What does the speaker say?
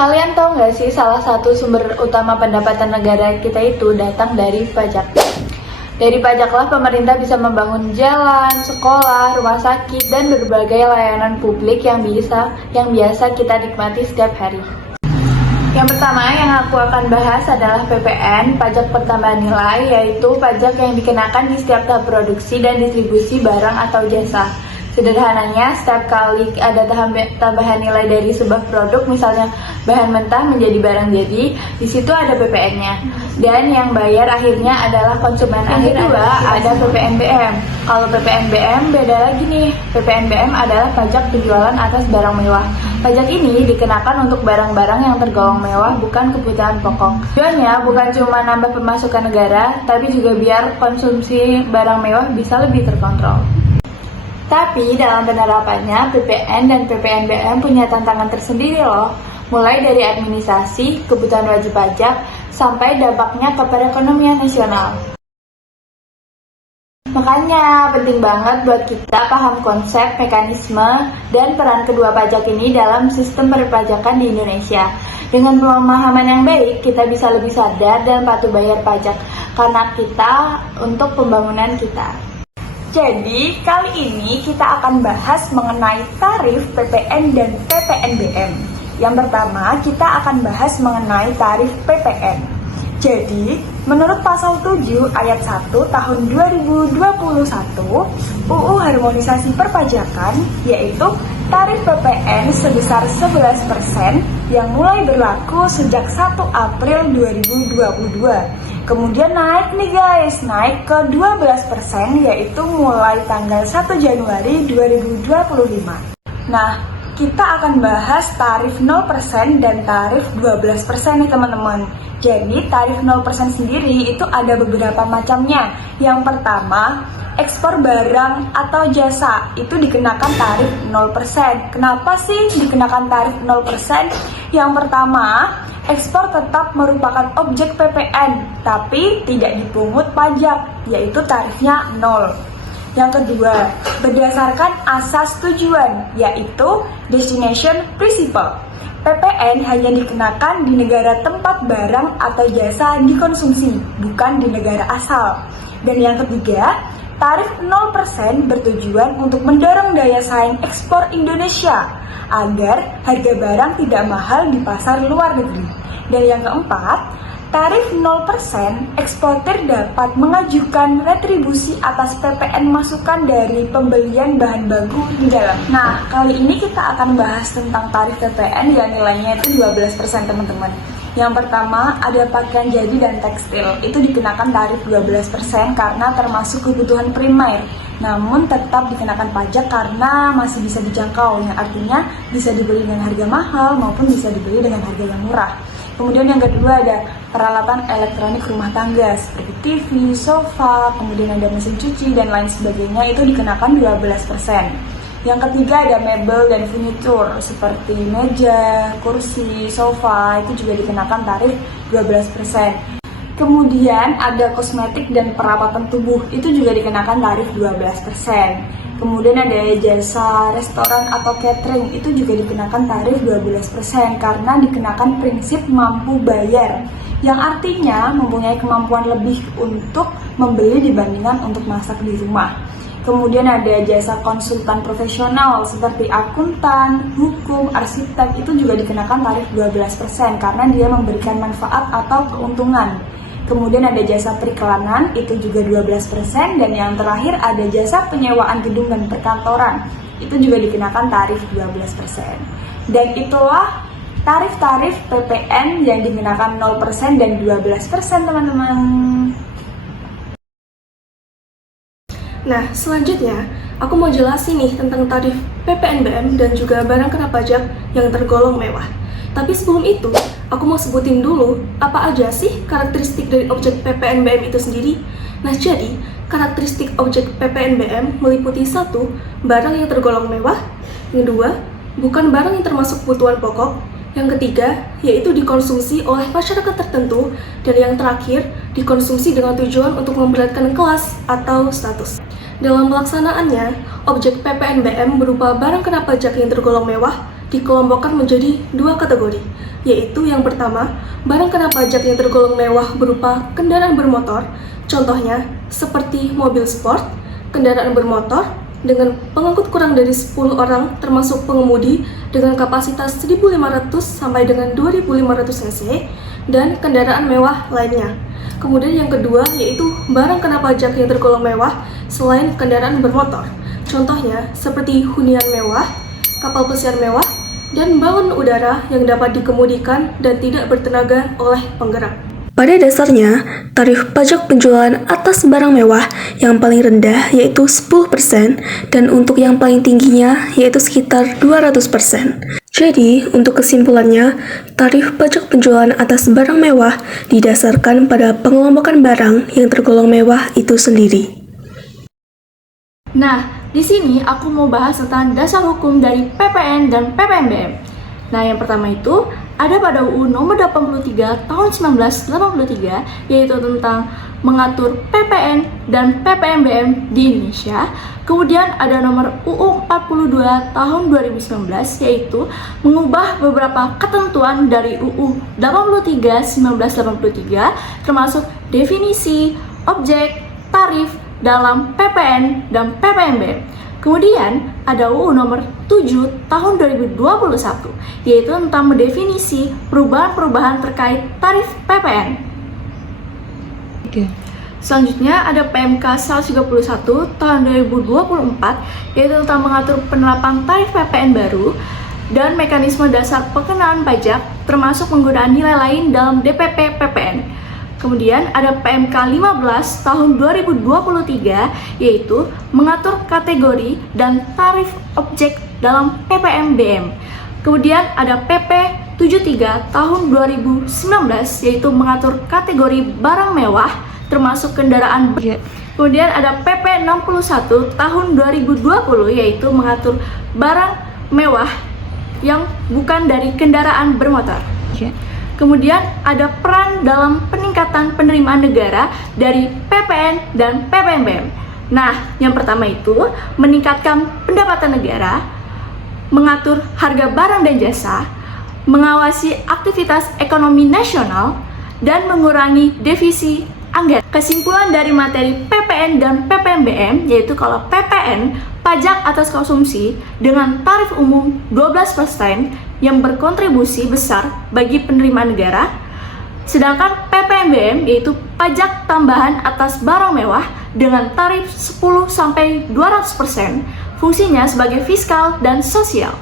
Kalian tahu nggak sih, salah satu sumber utama pendapatan negara kita itu datang dari pajak. Dari pajaklah pemerintah bisa membangun jalan, sekolah, rumah sakit, dan berbagai layanan publik yang biasa kita nikmati setiap hari. Yang pertama yang aku akan bahas adalah PPN, pajak pertambahan nilai, yaitu pajak yang dikenakan di setiap tahap produksi dan distribusi barang atau jasa. Sederhananya, setiap kali ada tambahan nilai dari sebuah produk, misalnya bahan mentah menjadi barang jadi, di situ ada PPN-nya. Dan yang bayar akhirnya adalah konsumen akhir. Kedua, ada PPNBM. Kalau PPNBM beda lagi nih. PPNBM adalah pajak penjualan atas barang mewah. Pajak ini dikenakan untuk barang-barang yang tergolong mewah, bukan kebutuhan pokok. Tujuannya bukan cuma nambah pemasukan negara, tapi juga biar konsumsi barang mewah bisa lebih terkontrol. Tapi dalam penerapannya, PPN dan PPNBM punya tantangan tersendiri loh. Mulai dari administrasi, kebutuhan wajib pajak, sampai dampaknya ke perekonomian nasional. Makanya penting banget buat kita paham konsep, mekanisme, dan peran kedua pajak ini dalam sistem perpajakan di Indonesia. Dengan pemahaman yang baik, kita bisa lebih sadar dan patuh bayar pajak karena kita untuk pembangunan kita. Jadi, kali ini kita akan bahas mengenai tarif PPN dan PPNBM. Yang pertama, kita akan bahas mengenai tarif PPN. Jadi, menurut pasal 7 ayat 1 tahun 2021 UU Harmonisasi Perpajakan, yaitu tarif PPN sebesar 11% yang mulai berlaku sejak 1 April 2022. Kemudian naik nih guys, naik ke 12% yaitu mulai tanggal 1 Januari 2025. Nah, kita akan bahas tarif 0% dan tarif 12% nih teman-teman. Jadi tarif 0% sendiri itu ada beberapa macamnya. Yang pertama, ekspor barang atau jasa itu dikenakan tarif 0%. Kenapa sih dikenakan tarif 0%? Yang pertama, ekspor tetap merupakan objek PPN, tapi tidak dipungut pajak, yaitu tarifnya 0. Yang kedua, berdasarkan asas tujuan, yaitu Destination Principle. PPN hanya dikenakan di negara tempat barang atau jasa dikonsumsi, bukan di negara asal. Dan yang ketiga, tarif 0% bertujuan untuk mendorong daya saing ekspor Indonesia agar harga barang tidak mahal di pasar luar negeri. Dan yang keempat, tarif 0% eksportir dapat mengajukan retribusi atas PPN masukan dari pembelian bahan baku di dalam. Nah, kali ini kita akan bahas tentang tarif PPN yang nilainya itu 12% teman-teman. Yang pertama, ada pakaian jadi dan tekstil. Itu dikenakan tarif 12% karena termasuk kebutuhan primer. Namun tetap dikenakan pajak karena masih bisa dijangkau, yang artinya bisa dibeli dengan harga mahal maupun bisa dibeli dengan harga yang murah. Kemudian yang kedua ada peralatan elektronik rumah tangga seperti TV, sofa, kemudian ada mesin cuci dan lain sebagainya, itu dikenakan 12%. Yang ketiga ada mebel dan furnitur seperti meja, kursi, sofa, itu juga dikenakan tarif 12%. Kemudian ada kosmetik dan perawatan tubuh, itu juga dikenakan tarif 12%. Kemudian ada jasa restoran atau catering, itu juga dikenakan tarif 12% karena dikenakan prinsip mampu bayar, yang artinya mempunyai kemampuan lebih untuk membeli dibandingkan untuk masak di rumah. Kemudian ada jasa konsultan profesional seperti akuntan, hukum, arsitek, itu juga dikenakan tarif 12% karena dia memberikan manfaat atau keuntungan. Kemudian ada jasa periklanan, itu juga 12%, dan yang terakhir ada jasa penyewaan gedung dan perkantoran, itu juga dikenakan tarif 12%. Dan itulah tarif-tarif PPN yang dikenakan 0% dan 12% teman-teman. Nah, selanjutnya aku mau jelasin nih tentang tarif PPNBM dan juga barang kena pajak yang tergolong mewah. Tapi sebelum itu, aku mau sebutin dulu apa aja sih karakteristik dari objek PPNBM itu sendiri. Nah, jadi karakteristik objek PPNBM meliputi 1. Barang yang tergolong mewah. Yang 2. Bukan barang yang termasuk kebutuhan pokok. Yang 3. Yaitu dikonsumsi oleh masyarakat tertentu. Dan yang terakhir, dikonsumsi dengan tujuan untuk memberatkan kelas atau status. Dalam pelaksanaannya, objek PPNBM berupa barang kena pajak yang tergolong mewah dikelompokkan menjadi 2 kategori, yaitu yang pertama, barang kena pajak yang tergolong mewah berupa kendaraan bermotor, contohnya seperti mobil sport, kendaraan bermotor dengan pengangkut kurang dari 10 orang termasuk pengemudi dengan kapasitas 1.500 sampai dengan 2.500 cc, dan kendaraan mewah lainnya. Kemudian yang kedua yaitu barang kena pajak yang tergolong mewah selain kendaraan bermotor. Contohnya seperti hunian mewah, kapal pesiar mewah, dan balon udara yang dapat dikemudikan dan tidak bertenaga oleh penggerak. Pada dasarnya, tarif pajak penjualan atas barang mewah yang paling rendah yaitu 10% dan untuk yang paling tingginya yaitu sekitar 200%. Jadi, untuk kesimpulannya, tarif pajak penjualan atas barang mewah didasarkan pada pengelompokan barang yang tergolong mewah itu sendiri. Nah, di sini aku mau bahas tentang dasar hukum dari PPN dan PPNBM. Nah, yang pertama itu ada pada UU nomor 83 tahun 1983, yaitu tentang mengatur PPN dan PPNBM di Indonesia. Kemudian ada nomor UU 42 tahun 2019, yaitu mengubah beberapa ketentuan dari UU 83 1983, termasuk definisi, objek, tarif dalam PPN dan PPNBM. Kemudian ada UU nomor 7 tahun 2021, yaitu tentang mendefinisi perubahan-perubahan terkait tarif PPN. Selanjutnya ada PMK 131 tahun 2024, yaitu tentang mengatur penerapan tarif PPN baru dan mekanisme dasar pengenaan pajak termasuk penggunaan nilai lain dalam DPP PPN. Kemudian ada PMK 15 tahun 2023, yaitu mengatur kategori dan tarif objek dalam PPNBM. Kemudian ada PP 73 tahun 2019, yaitu mengatur kategori barang mewah termasuk kendaraan. Kemudian ada PP 61 tahun 2020, yaitu mengatur barang mewah yang bukan dari kendaraan bermotor. Kemudian ada peran dalam peningkatan penerimaan negara dari PPN dan PPNBM. Nah, yang pertama itu meningkatkan pendapatan negara, mengatur harga barang dan jasa, mengawasi aktivitas ekonomi nasional, dan mengurangi defisi anggaran. Kesimpulan dari materi PPN dan PPNBM yaitu kalau PPN, pajak atas konsumsi dengan tarif umum 12% yang berkontribusi besar bagi penerimaan negara, sedangkan PPNBM yaitu pajak tambahan atas barang mewah dengan tarif 10-200%, fungsinya sebagai fiskal dan sosial.